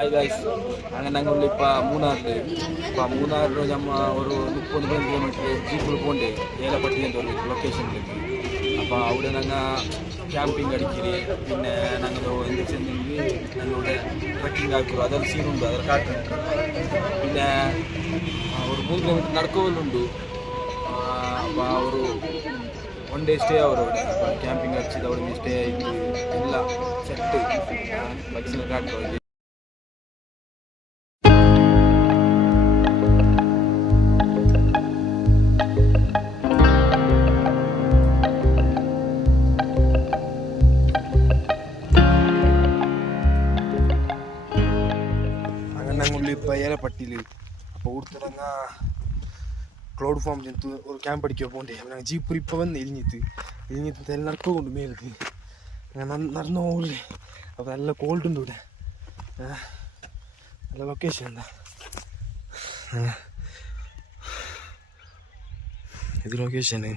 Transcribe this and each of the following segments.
Hi guys, അങ്ങനെ ഞങ്ങൾ ഇപ്പോൾ മൂന്നാറിൽ നമ്മൾ ഒരു 30 കിലോമീറ്റർ ജീപ്പിൽ പോകണ്ടേ ഏലപ്പട്ടി എന്ന ഒരു ലൊക്കേഷനിലേക്ക്. അപ്പോൾ അവിടെ ഞങ്ങൾ ക്യാമ്പിങ് അടിക്കല്, പിന്നെ ഞങ്ങൾ എന്ത് ചെന്നെങ്കിൽ ഞങ്ങളുടെ ട്രക്കിംഗ് ആക്കുക, അതൊരു സീനുണ്ട്, അതൊരു കാട്ടുണ്ട്. പിന്നെ ഒരു 3 കിലോമീറ്റർ നടക്കുമല്ലുണ്ട്. അപ്പോൾ ആ ഒരു 1 ഡേ സ്റ്റേ അവരവിടെ ക്യാമ്പിങ് അടിച്ചത് അവിടെ സ്റ്റേ ആയിട്ട് എല്ലാം സെറ്റ് ബസ്സിനെ കാട്ടുക. ഇപ്പോൾ ഏലപ്പട്ടിയിൽ അപ്പോൾ കൊടുത്തിടങ്ങ ക്ലൗഡ് ഫാം ചെന്ന് ഒരു ക്യാമ്പ് അടിക്കാൻ പോകണ്ടേ. അപ്പോൾ ഞങ്ങൾ ജീപ്പ് ഇപ്പോൾ വന്ന് ഇലിഞ്ഞിട്ട് എല്ലാം നടക്കുകൊണ്ട് മേലേക്ക് അങ്ങനെ നടന്നു പോകില്ലേ. അപ്പോൾ നല്ല കോൾഡ് ഉണ്ട് ഇവിടെ, നല്ല ലൊക്കേഷൻ എന്താ ഇത് ലൊക്കേഷന്.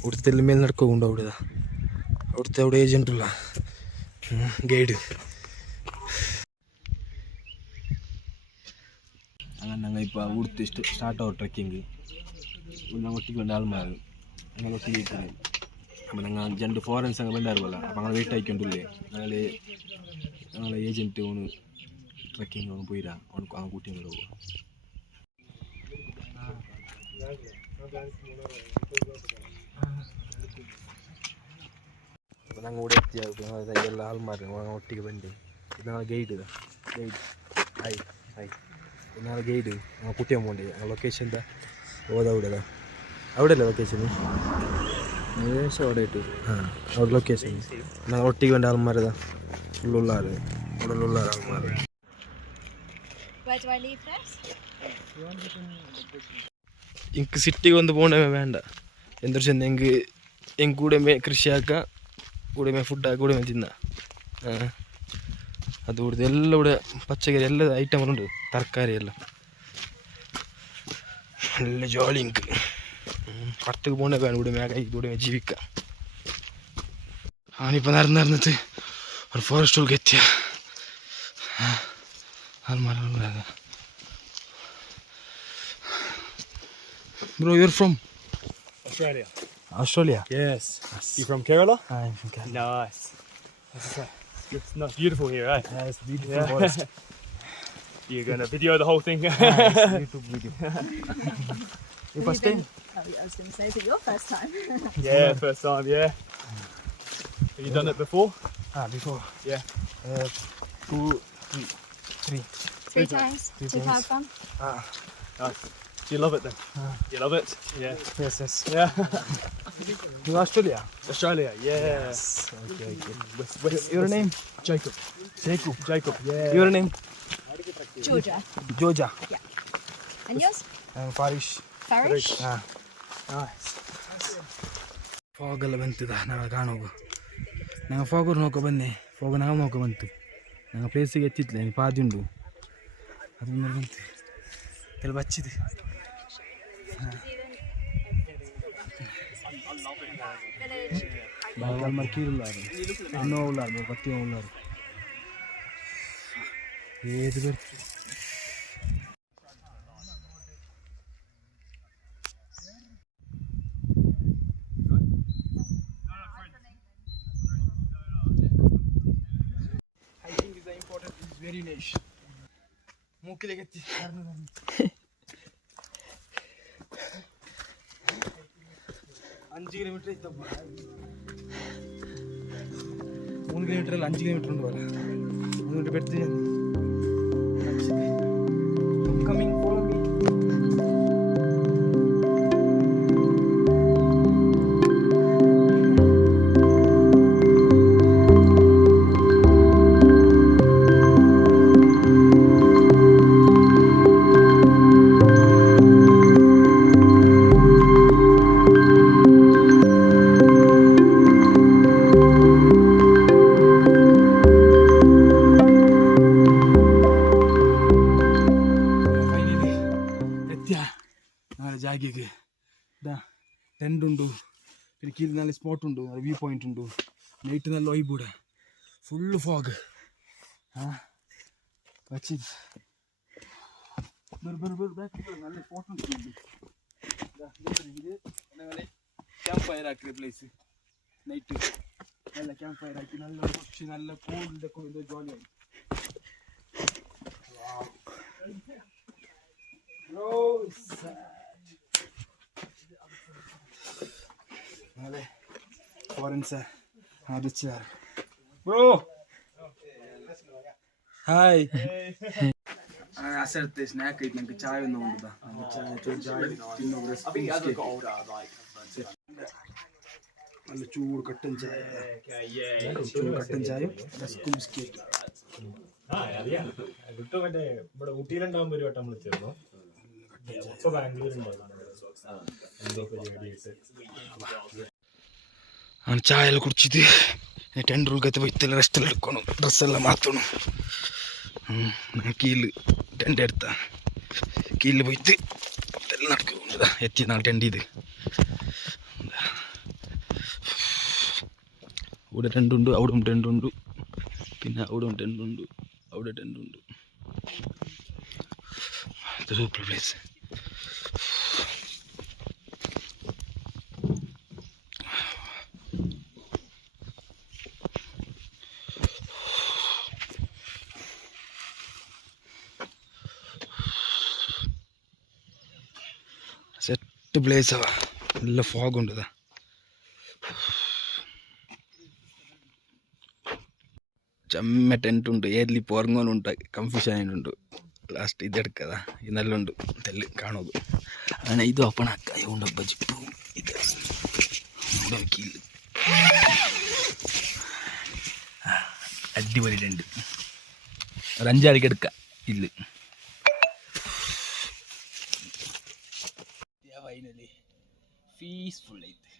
ഇവിടുത്തെ എല്ലാം മേൽ നടക്കുന്നുണ്ടോ അവിടെ, അവിടുത്തെ അവിടെ ഏജൻറ്റുള്ള ഗൈഡ്. അങ്ങനെ ഞങ്ങൾ ഇപ്പോൾ അവിടുത്തെ സ്റ്റാർട്ട് ആവും ട്രക്കിങ്. ഞങ്ങൾ ഒട്ടിക്ക് വേണ്ട ആൾമാർ ഞങ്ങൾ ഒട്ടിക്ക് വെക്കുന്നത്. അപ്പോൾ ഞങ്ങൾ 2 ഫോറൻസ് അങ്ങ് വേണ്ടായിരുന്നല്ലോ. അപ്പോൾ ഞങ്ങൾ വെയിറ്റ് ആയിക്കൊണ്ടില്ലേ, ഞങ്ങളെ ഏജൻറ്റ് ഒന്ന് ട്രക്കിങ് ഒന്ന് പോയിരാ അവൻ കൂട്ടി അങ്ങോട്ട് പോവുക. അപ്പോൾ ഞങ്ങൾ ഇവിടെ എത്തിയ എല്ലാ ആൾമാരും ഞങ്ങൾ ഒട്ടിക്ക് വേണ്ടി. ഇത് ഞങ്ങൾ ഗൈഡ് ഹായ് ഹായ് ഞങ്ങൾ ഗൈഡ് ഞങ്ങൾ കുട്ടിയാൻ പോകണ്ടേ. ഞങ്ങൾ ലൊക്കേഷൻ എന്താ ഓതാ അവിടെ അല്ലേ ലൊക്കേഷൻ ഏകദേശം അവിടെ ആയിട്ട് അവിടെ ലൊക്കേഷൻ ഞങ്ങൾ ഒട്ടിക്ക് വേണ്ട ആൾമാരതാ ഉള്ള ആൾ ഉള്ള ആൾമാർ. എനിക്ക് സിറ്റിക്ക് വന്ന് പോകണേ വേണ്ട, എന്തൊരു ചെന്ന് എങ്കിൽ കൂടെ കൃഷിയാക്കുക, കൂടെ ഫുഡാക്കുക, കൂടെ തിന്നാ. അത് കൂടുതൽ എല്ലാം ഇവിടെ പച്ചക്കറി എല്ലാ ഐറ്റങ്ങളുണ്ട്, തരക്കാരി എല്ലാം നല്ല ജോലി. എനിക്ക് പുറത്തേക്ക് പോകേണ്ട വേണം, ഇവിടെ ജീവിക്കാം. അവനിപ്പോൾ നടന്നിട്ട് ഒരു ഫോറസ്റ്റിലേക്ക് എത്തിയ ആൾമാരാണ്. Bro, you're from Australia. Australia? Yes. You from Kerala? I'm from Kerala. Nice. It's not beautiful here, eh? Yeah, it's beautiful forest. You're going to video the whole thing? Yeah, it's YouTube video. Your first time? I was going to say, is it your first time? Yeah, first time, yeah. Have you done it before? Before. Yeah. 2, 3. 3 times? Three Too hard times. fun? Nice. Do you love it then? You love it? Yeah. Yes. Yeah. You Australia? Australia, yeah. Yes. Okay. West, Your name? Jacob. Jacob, yeah. Your name? Georgia. Georgia. And yours? I'm Farish. Farish? Nice. Fog ಎಲ್ಲ ಬಂತದ ನಾವು ಕಾಣೋಗು. ನಂಗೆ ಫಾಗರು ನೋಕೊ ಬಂದೆ, fog ನಾವು ನೋಕೊ ಬಂತು. ನಂಗೆ ಪ್ಲೇಸಿಗೆ ಎತ್ತಿತ್ಲೆ ನೀನು ಪಾದಿ ಉಂಡು ಅದೊಂದು ಬಂತು ಎಲ್ಲ ಬಚ್ಚಿದೆ. బాగా మరి కీరున్నారు ఎన్నో ఉన్నారు పత్తి ఉన్నారు ఏది పెడుతుంది. Hiking is important, it's very nice. മൂക്കിലേക്ക് എത്തി 5 കിലോമീറ്റർ എത്തപ്പോ 3 കിലോമീറ്റർ അല്ല 5 കിലോമീറ്റർ ഉണ്ട് പോലെ 3 കിലോമീറ്റർ എടുത്ത് കമ്മിങ് ഫോളോ മീ. ಜಾಗಿಗೆ ಟೆಂಟ್ ಉಂಟು, പിന്നെ കീഴിൽ നല്ല സ്പോട്ട് ഉണ്ട്, വ്യൂ പോയിന്റ് ഉണ്ട്, നൈറ്റ് നല്ല വൈബൂടെ, ഫുള്ള് ഫോഗ്. വച്ചിത് നല്ല ഫോട്ടോ ഇത് ക്യാമ്പ് ഫയർ ആക്കിയ പ്ലേസ് നൈറ്റ് നല്ല ക്യാമ്പ് ഫയർ ആക്കി നല്ല കുറച്ച് നല്ല കോൾഡ് ഒക്കെ ജോലിയായി അതെ ഫോറൻസ് ആദിച്ചാർ ബ്രോ ഹായ് അസരത്തെ സ്നാക്ക് ആയിട്ട് ഞങ്ങൾക്ക് ചായ ഒന്നും കൊണ്ടുതാ നല്ല ചൂട് കട്ടൻ ചായ ചൂട് കട്ടൻ ചായയും റസ്കും ബിസ്ക്കറ്റ് മറ്റേ ഇവിടെ ഊട്ടിയിലുണ്ടാകുമ്പോ ഒരു വട്ടം വിളിച്ചിരുന്നു ഇപ്പൊ ബാംഗ്ലൂർ ചായ എല്ലാം കുടിച്ചിട്ട് ടെൻറ്റ് ഉൾക്കത്ത് പോയിട്ട് റെസ്റ്റെല്ലാം എടുക്കണം ഡ്രസ്സെല്ലാം മാറ്റണം കീഴിൽ ടെൻ്റ് എടുത്താ കീഴിൽ പോയിട്ട് എല്ലാം നടക്കുന്നുണ്ടാ എത്തിയ നാൾ ടെൻ്റ് ഇത് ഇവിടെ ടെൻ്റുണ്ട് അവിടെ ടെൻ്റുണ്ട് പിന്നെ അവിടെ ടെൻ്റുണ്ട് അവിടെ ടെൻ്റുണ്ട് സൂപ്പർ പ്ലേസ് സെറ്റ് പ്ലേസാ നല്ല ഫോഗുണ്ട് ഇതാ ചമ്മ ടെൻ്റ് ഉണ്ട് ഏതിൽ ഇപ്പോൾ ഉറങ്ങാനുണ്ട് കൺഫ്യൂഷൻ ആയിട്ടുണ്ട് ലാസ്റ്റ് ഇതെടുക്കതാ ഇത് നല്ലുണ്ട് തെല്ല് കാണുന്നത് അങ്ങനെ ഇത് ഓപ്പൺ ആക്കാം ഉണ്ട് ബജിപ്പും ഇത് നോക്കിയില്ല അടിപൊളി ടെൻ്റ് ഒരു 5 ആൾക്ക് എടുക്കാം ഇല്ല ഫൈനലി പീസ്ഫുൾ ആയിട്ട്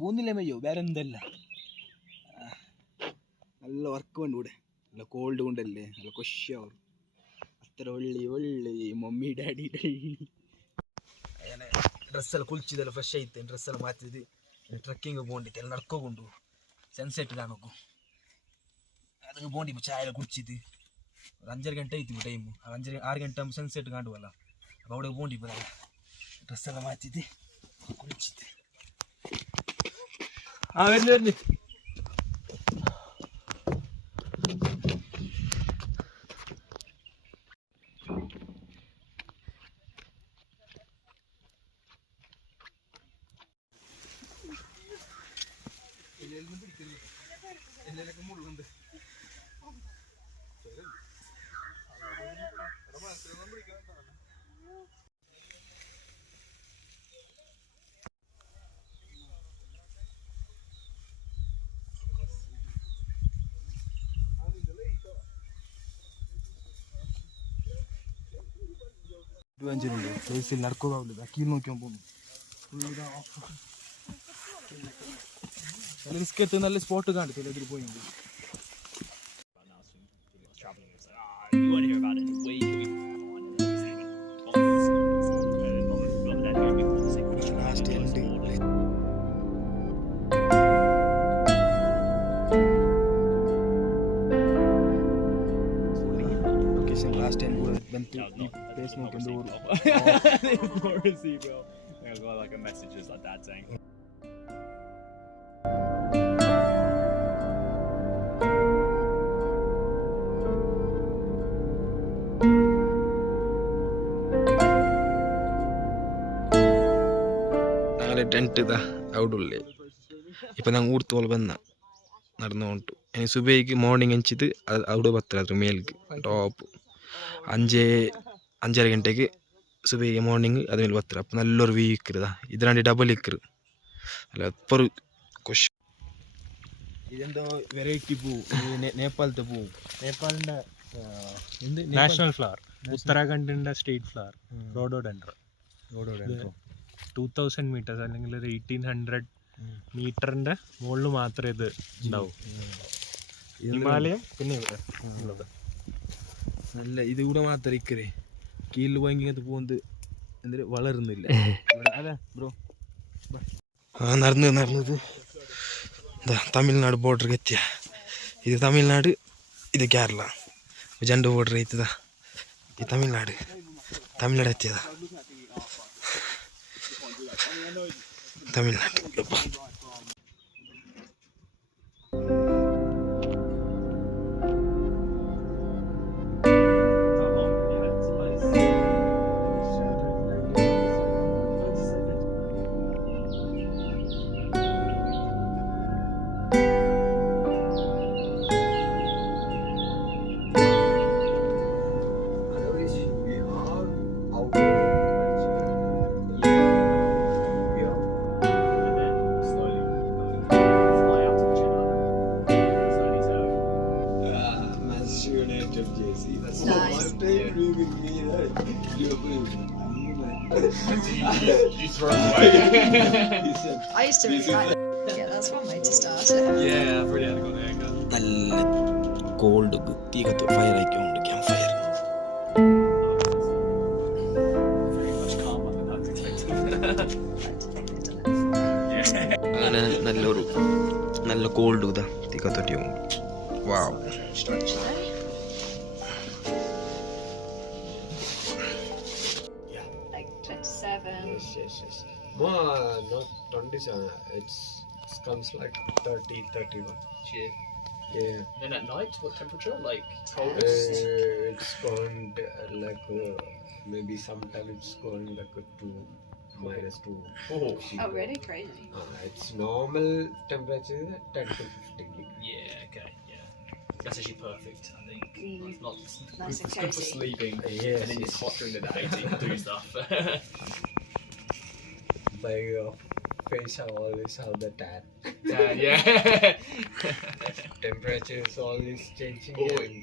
പോകുന്നില്ലേ മയ്യോ വേറെ എന്തല്ല നല്ല വർക്ക് വേണ്ട ഇവിടെ നല്ല കോൾഡ് കൊണ്ടല്ലേ നല്ല കൊശ്ശാവും അത്ര ഒള്ളി മമ്മി ഡാഡി അങ്ങനെ ഡ്രസ്സെല്ലാം കുളിച്ചതെല്ലാം ഫ്രഷ് ആയിട്ട് ഡ്രസ്സെല്ലാം മാറ്റിയത് ട്രക്കിങ് പോകണ്ടിട്ട് എല്ലാം നടക്കോ കൊണ്ടു സൺസെറ്റ് കാണും അതൊക്കെ പോകണ്ടി ഇപ്പോൾ ചായ കുടിച്ചിട്ട് ഒരു 5:30 ഗಂಟೆ ആയിട്ടിപ്പോൾ ടൈം 6 ಗಂಟೆ ആകുമ്പോൾ സൺസെറ്റ് കാണുമല്ലോ അപ്പോൾ അവിടെ പോകണ്ടി ഇപ്പോൾ ഡ്രസ്സെല്ലാം മാറ്റിയിട്ട് കുളിച്ചിട്ട് വരുന്നു എല്ലാവർക്കും മുള്ളുണ്ട് അഡ്വഞ്ചറുണ്ട് പ്ലേസിൽ നടക്കുക കീഴ് നോക്കിയാൽ പോകുന്നു നല്ല റിസ്ക് എടുത്ത് നല്ല സ്പോട്ട് കാണിച്ചില്ല ഇതിൽ പോയി ലാസ്റ്റ് ടൈം ಬಂತು ಈ ಪ್ಲೇಸ್ ನೋಡ್ಕೊಂಡು like a message just like that saying tent ഇതാ അവിടെ ഉള്ളേ ഇപ്പം ഞങ്ങൾ ഊർത്തോളം വന്ന നടന്നുകൊണ്ട് ഇനി സുബൈക്ക് മോർണിംഗ് അഞ്ചിത് അവിടെ പത്തര മേൽക്ക് ടോപ്പ് 5:30 ಗಂಟೆಗೆ സുബൈക്ക് മോർണിംഗ് അതുമേൽ പത്തര അപ്പം നല്ലൊരു വ്യൂ ഇക്കരുതാ ഇതിനാണ്ട് ഡബിൾ ഇക്കറ് അല്ല എപ്പറ് കൊഷ് ഇതെന്തോ വെറൈറ്റി പൂവ് നേപ്പാളത്തെ പൂവ് നേപ്പാളിൻ്റെ നാഷണൽ ഫ്ലവർ ഉത്തരാഖണ്ഡിൻ്റെ സ്റ്റേറ്റ് ഫ്ലവർ റോഡോഡെൻഡ്രോ 2000 മീറ്റേഴ്സ് അല്ലെങ്കിൽ ഒരു 1800 മീറ്ററിൻ്റെ മുകളിൽ മാത്രമേ ഇത് ഉണ്ടാവും ഹിമാലയം പിന്നെ ഇവിടെ ഉള്ളത് നല്ല ഇത് ഇവിടെ മാത്രം ഇക്കറേ കീഴിൽ പോയെങ്കിൽ ഇങ്ങനത്തെ പോകുന്നത് എന്തൊരു വളരുന്നില്ല അതെ ബ്രോ നടന്നത് എന്താ തമിഴ്നാട് ബോർഡർക്ക് എത്തിയ ഇത് തമിഴ്നാട് ഇത് കേരള ജണ്ട് ബോർഡർ എത്തിയതാ ഈ തമിഴ്നാട് എത്തിയതാ Tamil Nadu Nice. I used to really like it. Yeah, that's one way to start it. Yeah, I've already had a good haircut. നല്ല കോൾഡ് തീ കത്ത് ഫയർ ആയിക്കൊണ്ട് camp fire Very much calmer than I was expecting. അങ്ങനെ നല്ല called ഇതാ തീ കത്തൊട്ടി വാവ് Like 27. Yes. More, not 27. It comes like 30, 31. Shit. Yeah. Then at night, what temperature? Like coldest? It's gone like maybe sometimes it's going like to -2. Oh. Oh, really? Crazy. It's normal temperature 10 to 15 degrees. Yeah. Okay. Yeah. That's actually perfect. I think. Mm. It's not Nice and good for cozy. sleeping, Yes, and then it's yes. hot during the day to do stuff. By your face, I always have the tan. Yeah. Temperature is always changing Oh. and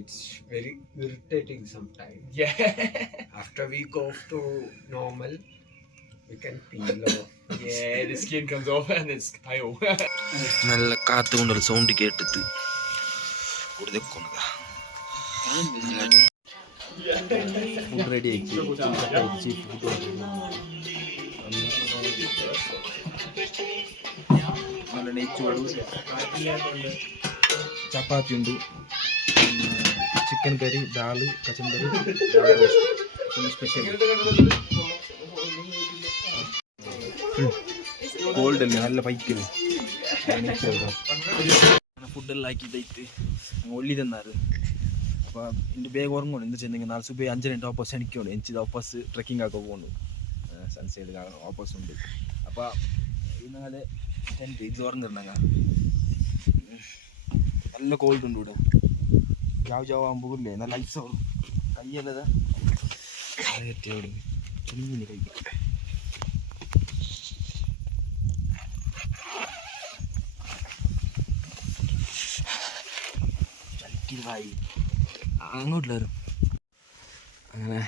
it's very irritating sometimes. Yeah. After we go to normal, we can peel off. Yeah. The skin comes off and it's pale. നല്ല കാത്തു കൊണ്ടൊരു sound കേട്ടത് കൂടുതൽ കൊണ്ടതാ food ready ആക്കി നല്ല നെയ്ച്ചോറ് ചപ്പാത്തി ഉണ്ട് chicken കറി dal കച്ചമ്പറി special called അല്ലേ നല്ല പൈക്കല് ഫുഡെല്ലാം ആക്കിയിട്ട് ഒള്ളി തന്നാറ് അപ്പോൾ എൻ്റെ ಬೇಗ ഉറങ്ങുന്നു എന്താ ചെയ്യുന്നെങ്കിൽ നാളെ സുബേ 5:00 വാപ്പസ് എണിക്കുള്ളൂ എനിക്ക് വാപ്പസ് ട്രെക്കിംഗ് ആക്കാൻ പോകുന്നു സൺസൈഡ് കാണാൻ വാപ്പസ് ഉണ്ട് അപ്പോൾ ഇന്നാലെ ടെൻറ്റ് ഇത് ഉറങ്ങിരുന്നങ്ങ നല്ല കോൾഡ് ഉണ്ട് ഇവിടെ ജാവ് ആകുമ്പോൾ ഇല്ലേ നല്ല ഐസ് ആവും കയ്യല്ലതാ ചെളിഞ്ഞിന് കൈ ചലിക്കിതായി അങ്ങോട്ടില്ല വരും അങ്ങനെ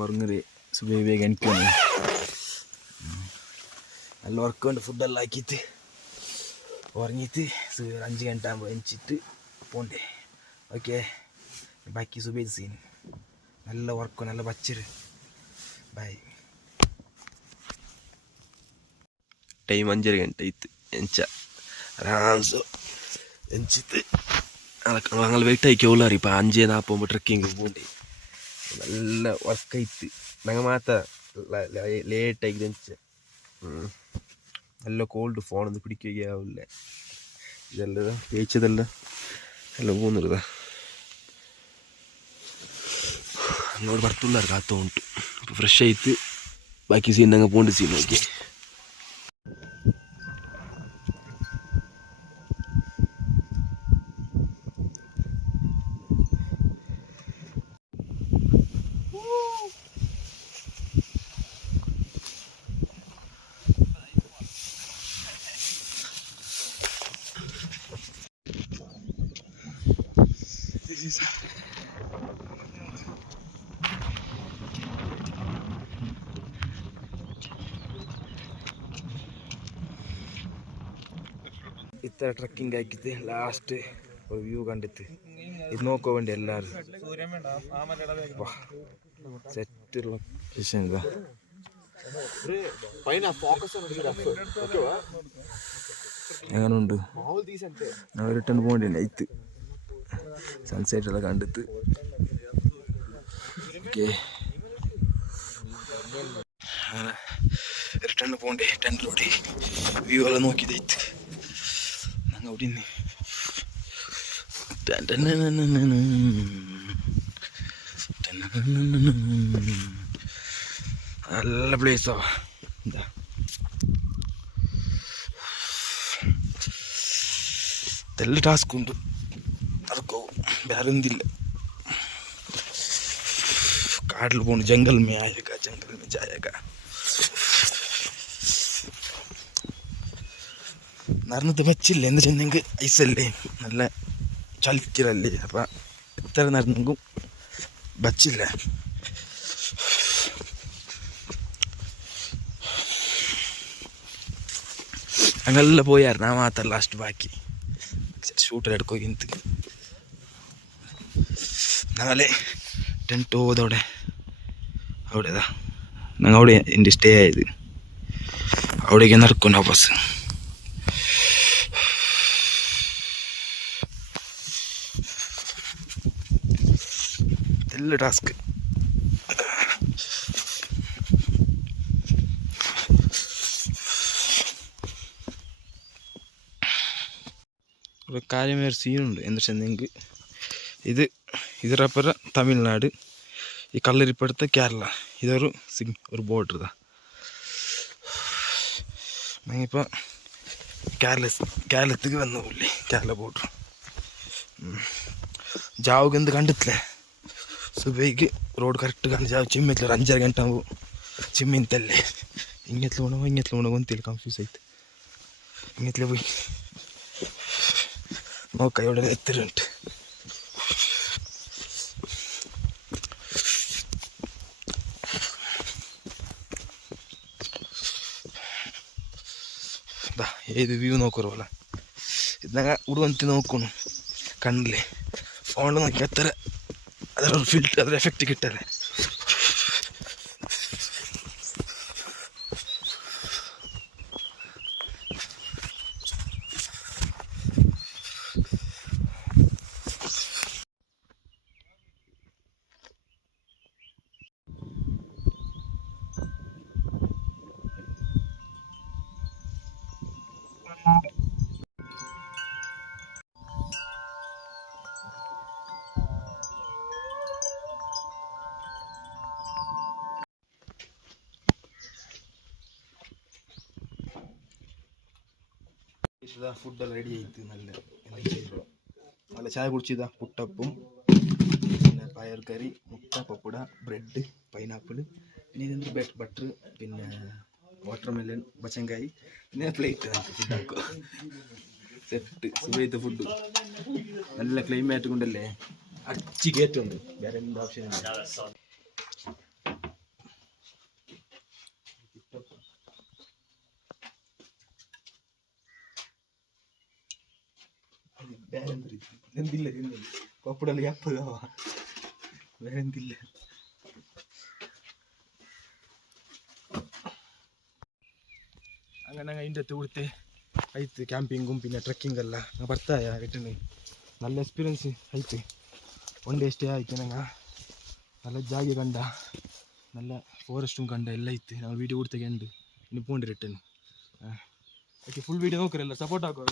ഉറങ്ങറ് സുബേ വേഗം എനിക്ക് വന്നു നല്ല ഉറക്കമുണ്ട് ഫുഡെല്ലാം ആക്കിയിട്ട് ഉറങ്ങിയിട്ട് 5 ഗಂಟೆ ആകുമ്പോൾ എണിച്ചിട്ട് പോണ്ടേ ഓക്കെ ബാക്കി സുബേ സീൻ നല്ല ഉറക്കം നല്ല പച്ചര് ബൈ ടൈം 5:30 ಗಂಟೆ ಇತ್ತು ಎಂಚ ಆರಾಮ್ಸು ಎಂಚಿತ್ತು ഞങ്ങൾ വെയിറ്റ് ആയിക്കോളാറി ഇപ്പം 5:40 ട്രക്കിങ് പോകണ്ടേ നല്ല വർക്കായിട്ട് ഞങ്ങൾ മാത്രം ലേറ്റായി ജനിച്ച നല്ല കോൾഡ് ഫോണൊന്നും പിടിക്കുകയാവില്ല ഇതെല്ലാം തേച്ചതല്ല എല്ലാം പോകുന്നില്ലതാ അങ്ങോട്ട് പുറത്തുള്ളവർ കാത്തു ഉണ്ടു അപ്പോൾ ഫ്രഷ് ആയിട്ട് ബാക്കി സീൻ ഞങ്ങൾ പോകേണ്ട സീൻ നോക്കി ഇത്ര ട്രക്കിംഗ് ആക്കിയിട്ട് ലാസ്റ്റ് ഒരു വ്യൂ കണ്ടിട്ട് ഇത് നോക്കാൻ വേണ്ടി എല്ലാവരും സെറ്റ് ലൊക്കേഷൻ ഇതാ എങ്ങനുണ്ട് റിട്ടേൺ പോകേണ്ടി നൈറ്റ് സൺസെറ്റ് എല്ലാം കണ്ടിട്ട് ഓക്കെ അങ്ങനെ റിട്ടേൺ പോകണ്ടേ ടെൻറ്റിലൂടെ വ്യൂ എല്ലാം നോക്കിയതായിട്ട് ഞങ്ങൾ അവിടെ നിന്ന് നല്ല പ്ലേസോ എന്താ തെല്ല ടാസ്ക് ഉണ്ട് അതൊക്കെ വേറെ എന്തില്ല കാട്ടിൽ പോകണം ജംഗൽ മേ ആയേക്ക ജംഗൽ മേ ജായേക്ക നടന്നിട്ട് വെച്ചില്ല എന്താ ചെന്നെങ്കിൽ ഐസല്ലേ നല്ല ചലിച്ചിലല്ലേ അപ്പം എത്ര നടന്നെങ്കും വച്ചില്ല അങ്ങനെല്ലാം പോയായിരുന്നു ഞാൻ മാത്രം ലാസ്റ്റ് ബാക്കി ഷൂട്ടിലെടുക്കുക എന്ത് നാളെ ടെൻറ്റ് പോയതവിടെ അവിടെതാ ഞങ്ങൾ അവിടെ എൻ്റെ സ്റ്റേ ആയത് അവിടേക്ക് നടക്കുന്നു ബസ് നല്ല ടാസ്ക് ഒരു കാര്യമായ ഒരു സീനുണ്ട് എന്താ വെച്ചെങ്കിൽ ഇതിറപ്പുറ തമിഴ്നാട് ഈ കല്ലരിപ്പടുത്ത കേരള ഇതൊരു ഒരു ബോർഡർ ഇതാ ഞങ്ങിപ്പോൾ കേരളത്തേക്ക് വന്ന പോലെ കേരള ബോർഡർ ജാവുകെന്ത് കണ്ടിട്ടില്ലേ സുബൈക്ക് റോഡ് കറക്റ്റ് കണ്ട് ജാവ് ചിമ്മെത്തില്ല 5:30 ಗಂಟೆ ആകുമ്പോൾ ചിമ്മിന്തല്ലേ ഇങ്ങനത്തെ പോകണോ ಗೊತ್ತಿಲ್ಲ കൺഫ്യൂസ് ആയിട്ട് ഇങ്ങനത്തെ പോയി നോക്കാം ഇവിടെ എത്തിരുണ്ട് ഏത് വ്യൂ നോക്കുറവല്ല ഇതങ്ങ ഇവിടെ വന്നിട്ട് നോക്കണം കണ്ടില്ലേ ഫോണിൽ നോക്കി അത്ര ಅದರ ಫಿಲ್ಟರ್ ಅದರ ಎಫೆಕ್ಟ್ കിട്ടല്ലേ ഫുഡെല്ലാം റെഡി ആയിട്ട് നല്ല ചായ കുടിച്ചതാ പുട്ടപ്പും പിന്നെ പയർ കറി മുട്ട പപ്പട ബ്രെഡ് പൈനാപ്പിൾ പിന്നെ ഇതെന്ത് ബട്ടർ പിന്നെ വാട്ടർമെലൺ പച്ചങ്കായി പിന്നെ പ്ലേറ്റ് ഫുഡാക്കുക സെറ്റ് സുഖത്തെ ഫുഡ് നല്ല ക്ലൈമാറ്റ് കൊണ്ടല്ലേ അടിച്ച് കയറ്റുണ്ട് വേറെ എന്ത് ആവശ്യമില്ല എന്തില്ല പപ്പടല്ല എപ്പ വേറെ എന്തില്ല അങ്ങനെ അതിൻ്റെ അകത്ത് കൊടുത്ത് ആಯ್ತು ಕ್ಯಾಂಪಿಂಗು പിന്നെ ಟ್ರೆಕ್ಕಿಂಗ್ ಎಲ್ಲ ಬರ್ತಾಯ ರಿಟರ್ನ್ നല്ല ಎಕ್ಸ್ಪೀರಿಯನ್ಸ್ ಆಯ್ತು ಒನ್ ಡೇ ಸ್ಟೇ ಆಯ್ತು ನಂಗೆ നല്ല ಜಾಗ ಕಂಡ നല്ല ಫಾರೆಸ್ಟು ಕಂಡ ಎಲ್ಲ ಇತ್ತು ನಾವು ವೀಡಿಯೋ ಕೂಡ ತೆಗೆಂಡು ಇನ್ನು Pondy return okay full video ನೋಡ್ರಲ್ಲ ಸಪೋರ್ಟ್ ಹಾಕೋ